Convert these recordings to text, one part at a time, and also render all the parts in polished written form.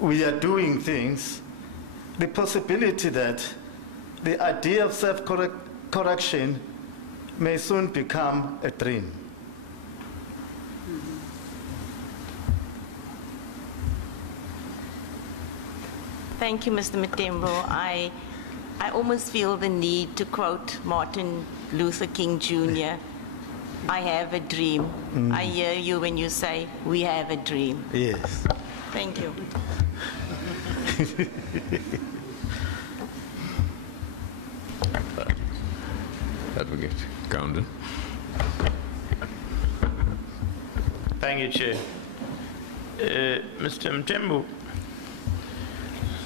we are doing things, the possibility that the idea of self-correction may soon become a dream. Thank you, Mr. Mtembo. I almost feel the need to quote Martin Luther King Jr., I have a dream. I hear you when you say, we have a dream. Yes. Thank you. Advocate Gounden. Thank you, Chair. Mr. Mtembu,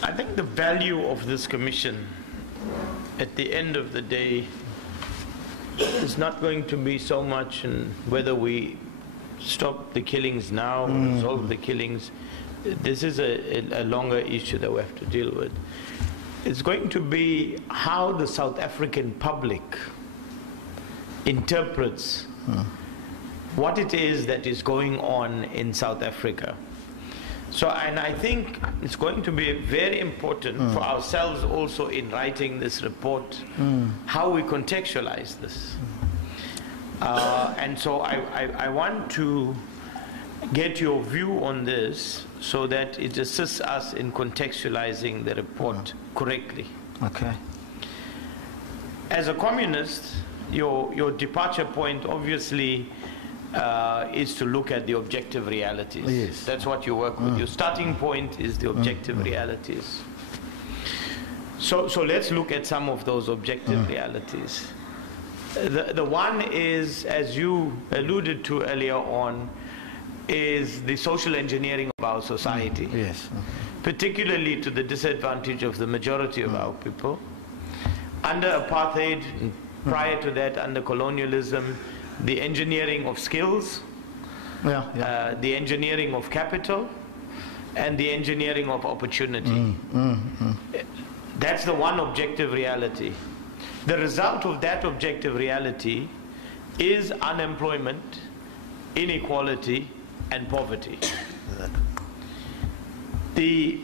I think the value of this commission at the end of the day is not going to be so much in whether we stop the killings now or resolve the killings. This is a longer issue that we have to deal with. It's going to be how the South African public interprets what it is that is going on in South Africa. So, and I think it's going to be very important for ourselves also in writing this report, how we contextualize this. And so I want to get your view on this so that it assists us in contextualizing the report correctly. Okay. As a communist, your departure point obviously is to look at the objective realities. Yes. That's what you work with. Your starting point is the objective realities. So let's look at some of those objective realities. The one is, as you alluded to earlier on, is the social engineering of our society. Yes. Particularly to the disadvantage of the majority of our people. Under apartheid, prior to that, under colonialism, the engineering of skills, the engineering of capital, and the engineering of opportunity. That's the one objective reality. The result of that objective reality is unemployment, inequality, and poverty. The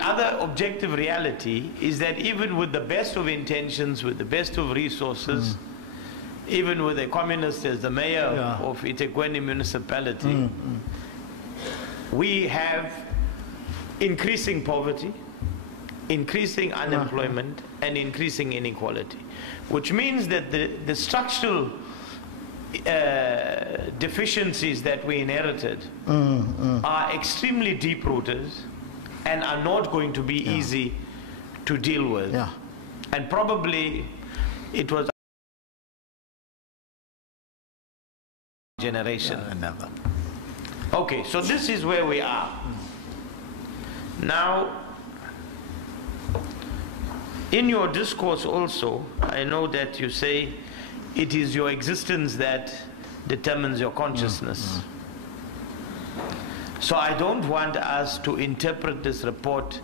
other objective reality is that even with the best of intentions, with the best of resources, even with a communist as the mayor of eThekwini municipality, we have increasing poverty, increasing unemployment, and increasing inequality, which means that the structural deficiencies that we inherited are extremely deep-rooted and are not going to be easy to deal with. And probably it was generation. Okay, so this is where we are. Now, in your discourse also, I know that you say it is your existence that determines your consciousness. So I don't want us to interpret this report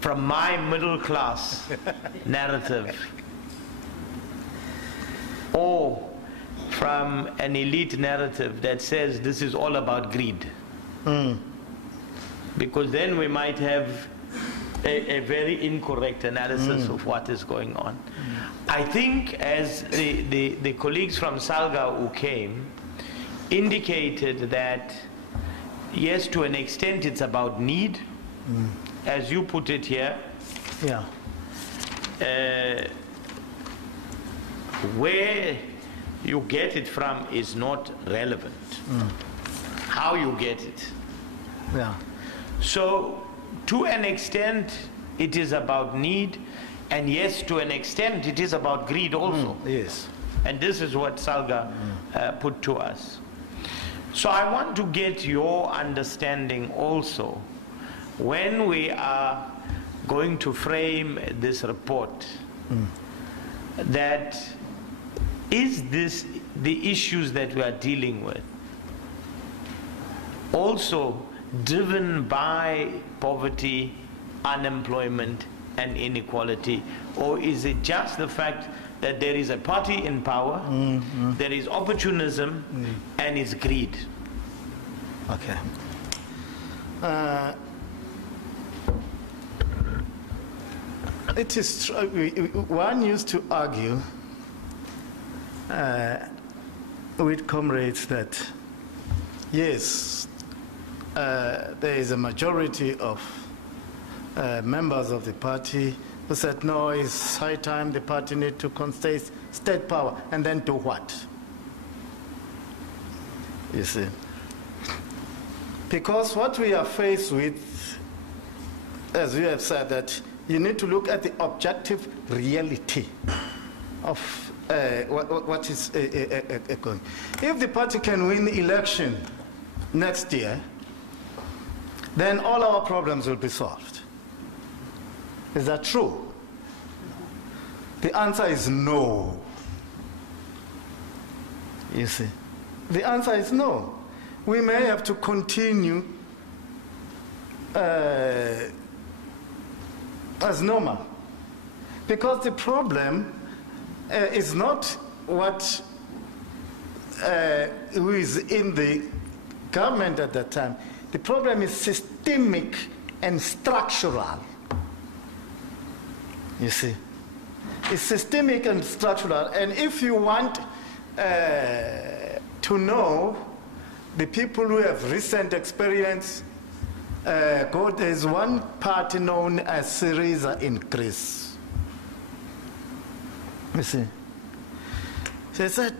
from my middle class narrative or from an elite narrative that says this is all about greed. Because then we might have a very incorrect analysis of what is going on. I think, as the colleagues from Salga who came indicated, that yes, to an extent it's about need, as you put it here. Where you get it from is not relevant. How you get it. So to an extent it is about need, and yes, to an extent it is about greed also. Yes. And this is what Salga put to us. So I want to get your understanding also, when we are going to frame this report, that is this the issues that we are dealing with also driven by poverty, unemployment, and inequality, or is it just the fact that there is a party in power, there is opportunism, and it's greed? Okay. It is one used to argue with comrades that yes, there is a majority of members of the party who said no, it's high time the party need to contest state power, and then do what? You see, because what we are faced with, as we have said, that you need to look at the objective reality of what is going. If the party can win the election next year, then all our problems will be solved. Is that true? The answer is no. You see, the answer is no. We may have to continue as normal, because the problem is not what who is in the government at that time. The problem is systemic and structural. You see, it's systemic and structural. And if you want to know the people who have recent experience, there's one party known as Syriza in Greece. You see, they said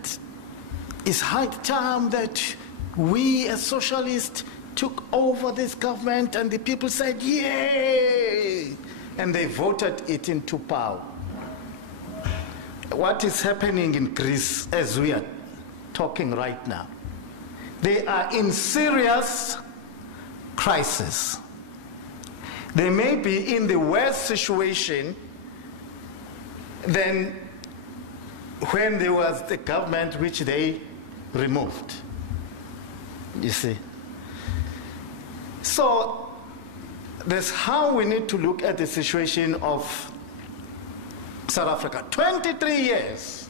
it's high time that we as socialists took over this government, and the people said yay, and they voted it into power. What is happening in Greece as we are talking right now? They are in serious crisis. They may be in the worst situation than when there was the government which they removed. You see. So that's how we need to look at the situation of South Africa. 23 years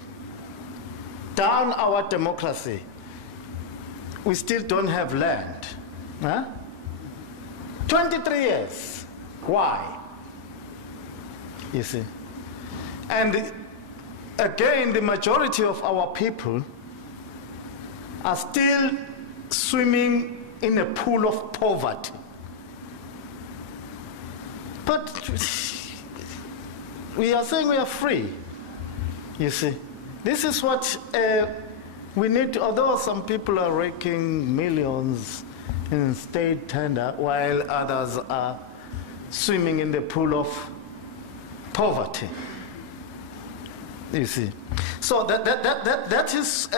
down our democracy, we still don't have land. Huh? 23 years. Why? You see. And again, the majority of our people are still swimming in a pool of poverty. But we are saying we are free. You see. This is what we need to, although some people are raking millions in state tender while others are swimming in the pool of poverty. You see. So that is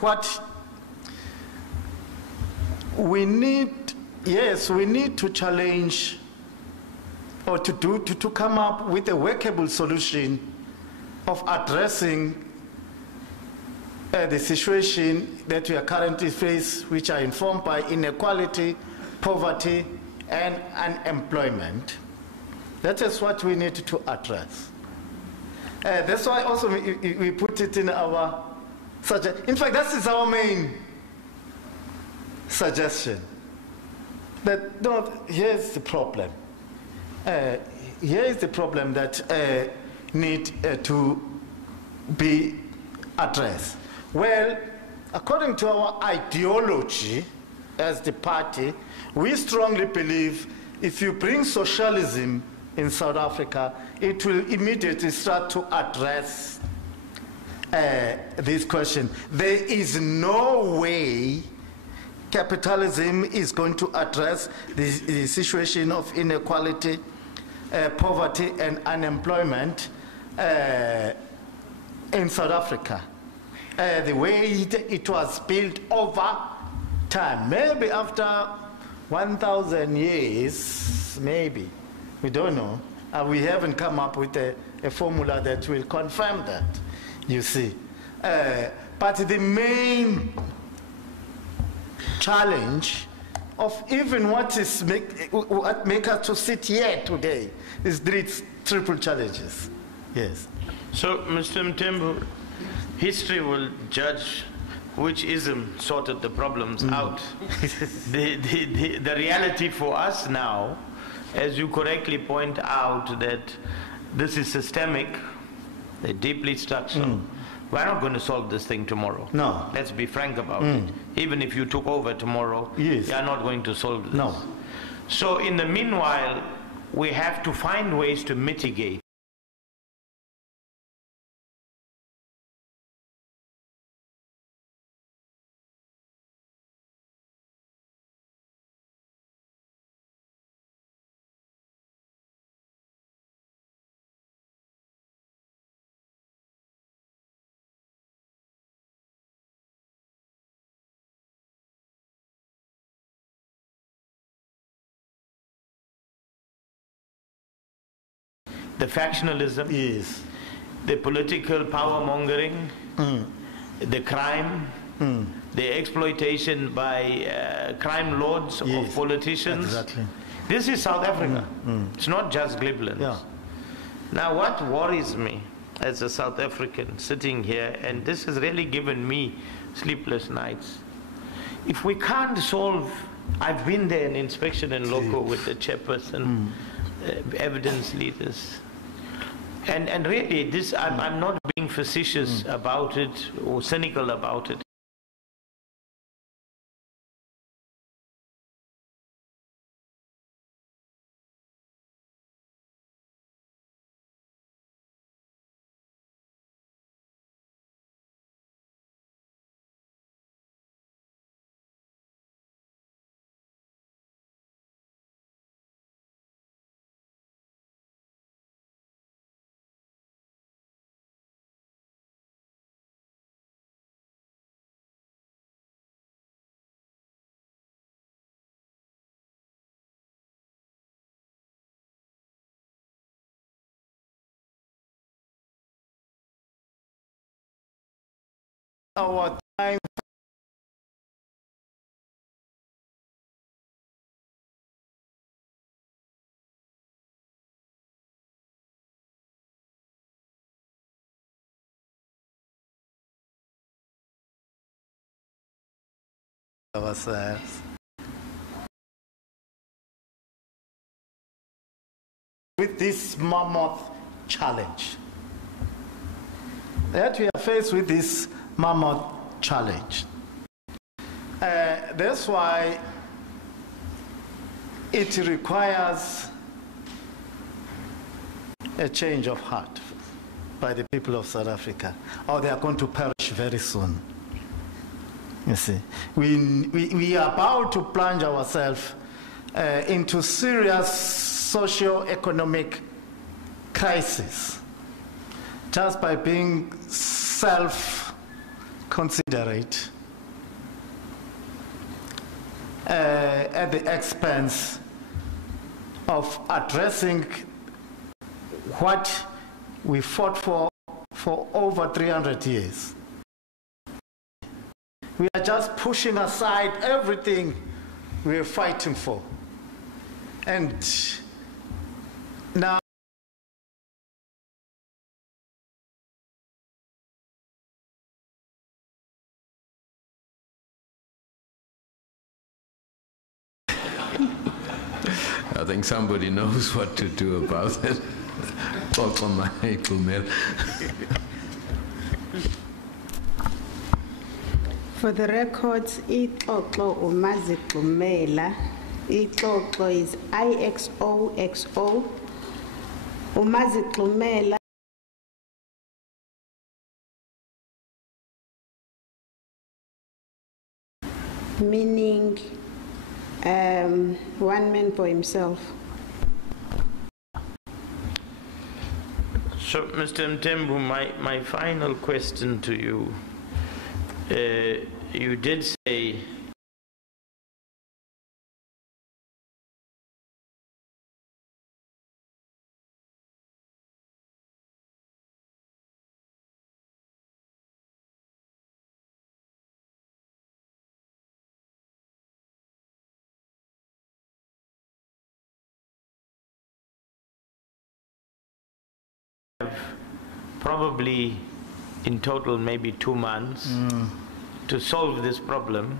what we need. Yes, we need to challenge or to come up with a workable solution of addressing the situation that we are currently faced, which are informed by inequality, poverty, and unemployment. That is what we need to address. That's why also we put it in our suggestion. In fact, that is our main suggestion. That no, here's the problem. Here is the problem that need to be addressed. Well, according to our ideology as the party, we strongly believe if you bring socialism in South Africa, it will immediately start to address this question. There is no way capitalism is going to address the situation of inequality, poverty, and unemployment in South Africa. The way it was built over time. Maybe after 1,000 years, maybe. We don't know. We haven't come up with a formula that will confirm that, you see. But the main challenge of even what make us to sit here today is triple challenges. Yes. So, Mr. Mthembu, history will judge which ism sorted the problems out. The reality for us now, as you correctly point out, that this is systemic, they're deeply structural. We're not going to solve this thing tomorrow. No. Let's be frank about it. Even if you took over tomorrow, Yes. you are not going to solve this. No. So in the meanwhile, we have to find ways to mitigate. The factionalism, Yes. the political power mongering, the crime, the exploitation by crime lords of Yes, politicians. exactly. This is South Africa. It's not just Glibland. Yeah. Now, what worries me as a South African sitting here, and this has really given me sleepless nights, if we can't solve, I've been there in inspection and local with the chairperson, evidence leaders. And really, this, I'm not being facetious about it or cynical about it. Our time ourselves with this mammoth challenge. That we are faced with this mammoth challenge. That's why it requires a change of heart by the people of South Africa, or they are going to perish very soon. You see, we are about to plunge ourselves into serious socio-economic crisis just by being self-considerate at the expense of addressing what we fought for over 300 years. We are just pushing aside everything we are fighting for. And now I think somebody knows what to do about it. Talk on my email. For the records, Ixoxo uMazigxumela. Ixoxo is IXOXO. uMazigxumela meaning one man for himself. So, Mr. Mtembu, my final question to you. You did say probably in total maybe 2 months to solve this problem,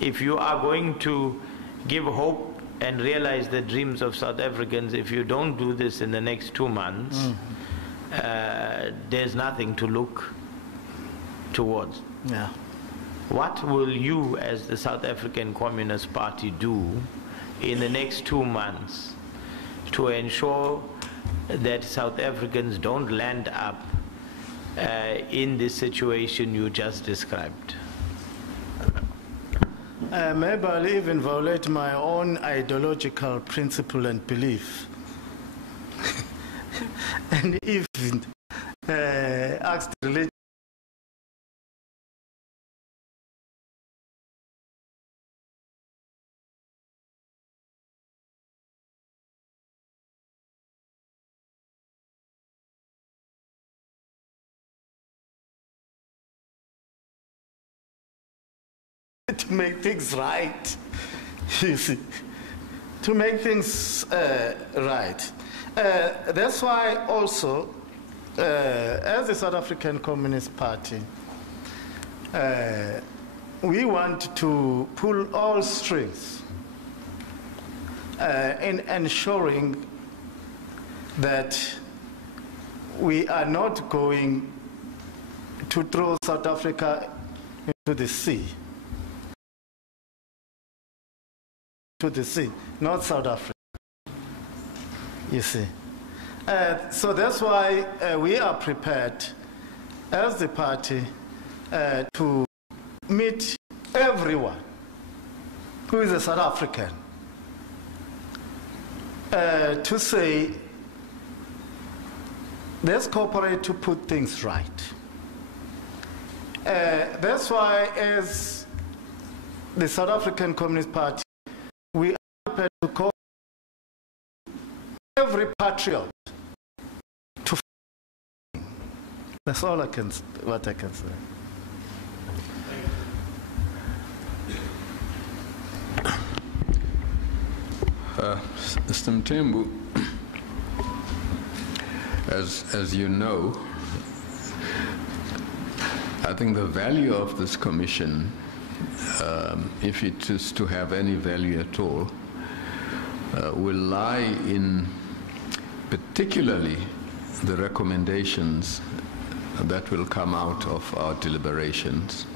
if you are going to give hope and realize the dreams of South Africans, if you don't do this in the next 2 months, there's nothing to look towards. Yeah. What will you as the South African Communist Party do in the next 2 months to ensure that South Africans don't land up in this situation you just described? Maybe I'll even violate my own ideological principle and belief. And even ask the religion to make things right, you see, to make things right. That's why also, as the South African Communist Party, we want to pull all strings in ensuring that we are not going to throw South Africa into the sea. To the sea, not South Africa, you see. So that's why we are prepared as the party to meet everyone who is a South African to say, let's cooperate to put things right. That's why as the South African Communist Party, we are prepared to call every patriot to. That's all what I can say. Mr. Mthembu, as you know, I think the value of this commission, if it is to have any value at all, will lie in particularly the recommendations that will come out of our deliberations.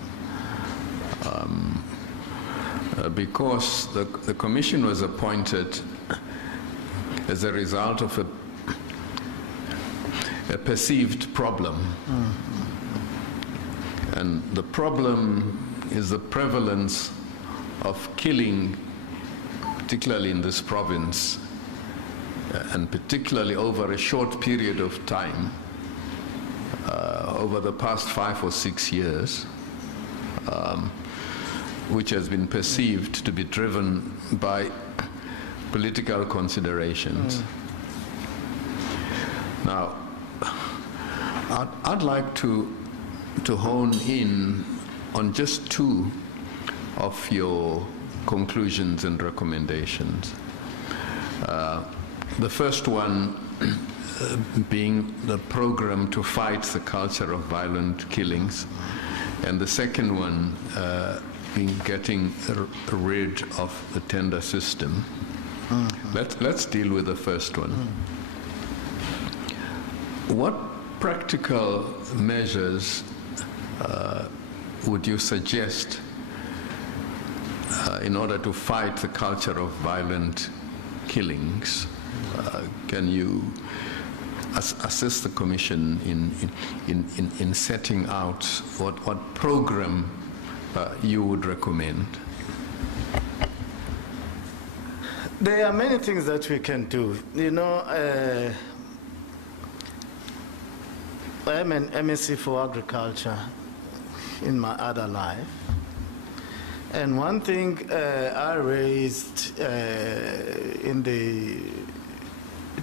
Because the commission was appointed as a result of a perceived problem. And the problem is the prevalence of killing, particularly in this province, and particularly over a short period of time, over the past 5 or 6 years, which has been perceived to be driven by political considerations. Now, I'd like to hone in on just 2 of your conclusions and recommendations. The first one being the program to fight the culture of violent killings, and the second one being getting rid of the tender system. Let's deal with the first one. What practical measures would you suggest in order to fight the culture of violent killings? Can you assist the Commission in setting out what program you would recommend? There are many things that we can do. You know, I'm an MSc for agriculture in my other life. And one thing I raised in the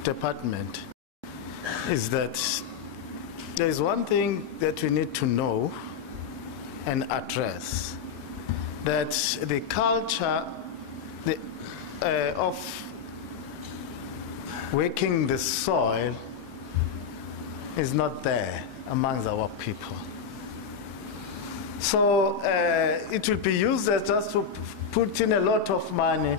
department is that there is one thing that we need to know and address, that the culture of working the soil is not there amongst our people. So it will be used as just to put in a lot of money.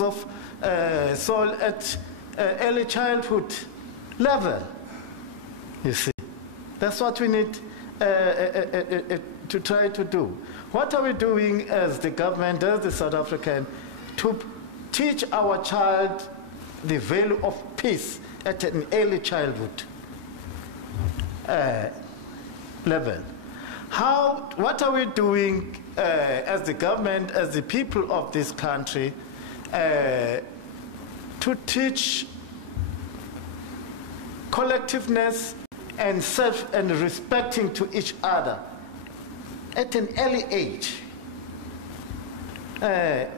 Of soil at early childhood level, you see. That's what we need to try to do. What are we doing as the government, as the South African, to teach our child the value of peace at an early childhood level? What are we doing as the government, as the people of this country, to teach collectiveness and self and respecting to each other at an early age?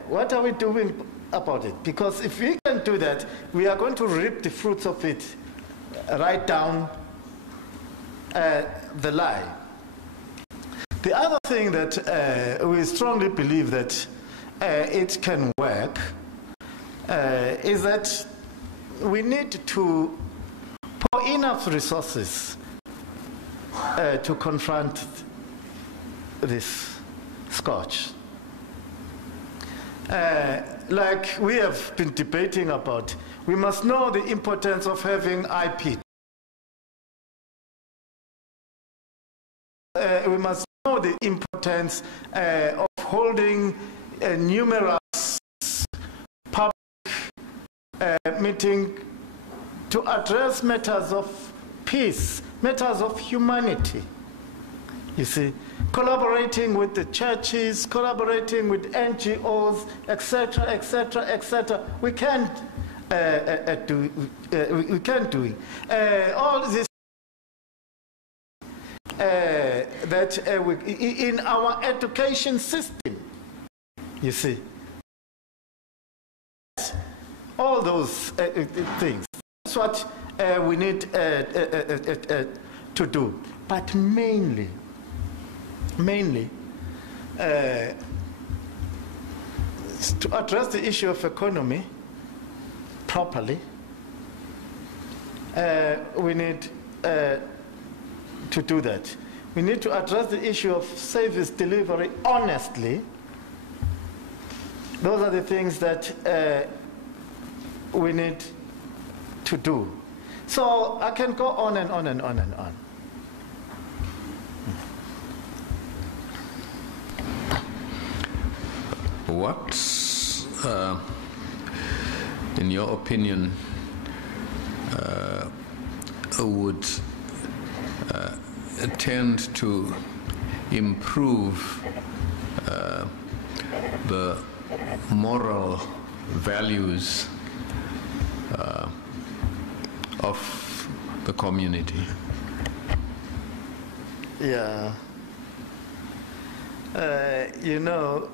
What are we doing about it? Because if we can do that, we are going to reap the fruits of it right down the line. The other thing that we strongly believe that it can work is that we need to pour enough resources to confront this scourge. Like we have been debating about, we must know the importance of having IP. We must know the importance of holding numerous public meetings to address matters of peace, matters of humanity. You see, collaborating with the churches, collaborating with NGOs, etc., etc., etc. We can't do. We can't do it. All this that in our education system. You see, all those things. That's what we need to do. But mainly, to address the issue of economy properly, we need to do that. We need to address the issue of service delivery honestly. Those are the things that we need to do. So I can go on and on and on and on. What, in your opinion, would tend to improve the moral values of the community? Yeah. You know,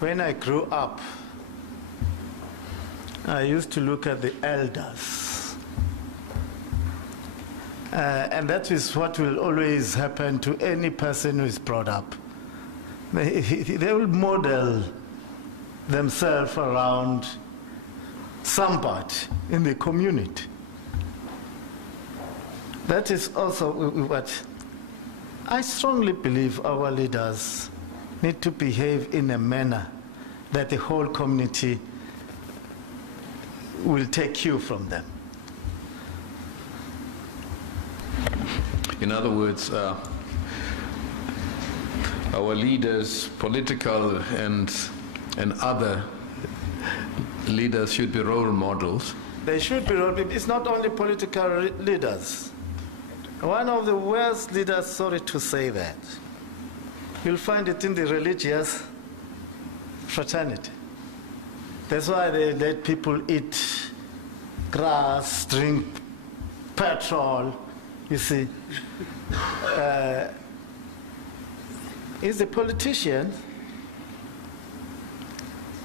when I grew up, I used to look at the elders. And that is what will always happen to any person who is brought up. They will model themselves around somebody in the community. That is also what I strongly believe our leaders need to behave in a manner that the whole community will take cue from them. In other words, our leaders, political and other leaders, should be role models. They should be role models. It's not only political leaders. One of the worst leaders, sorry to say that, you'll find it in the religious fraternity. That's why they let people eat grass, drink petrol, you see. It's the politicians,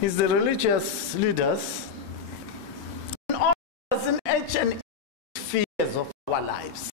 it's the religious leaders, and all in each and every spheres of our lives.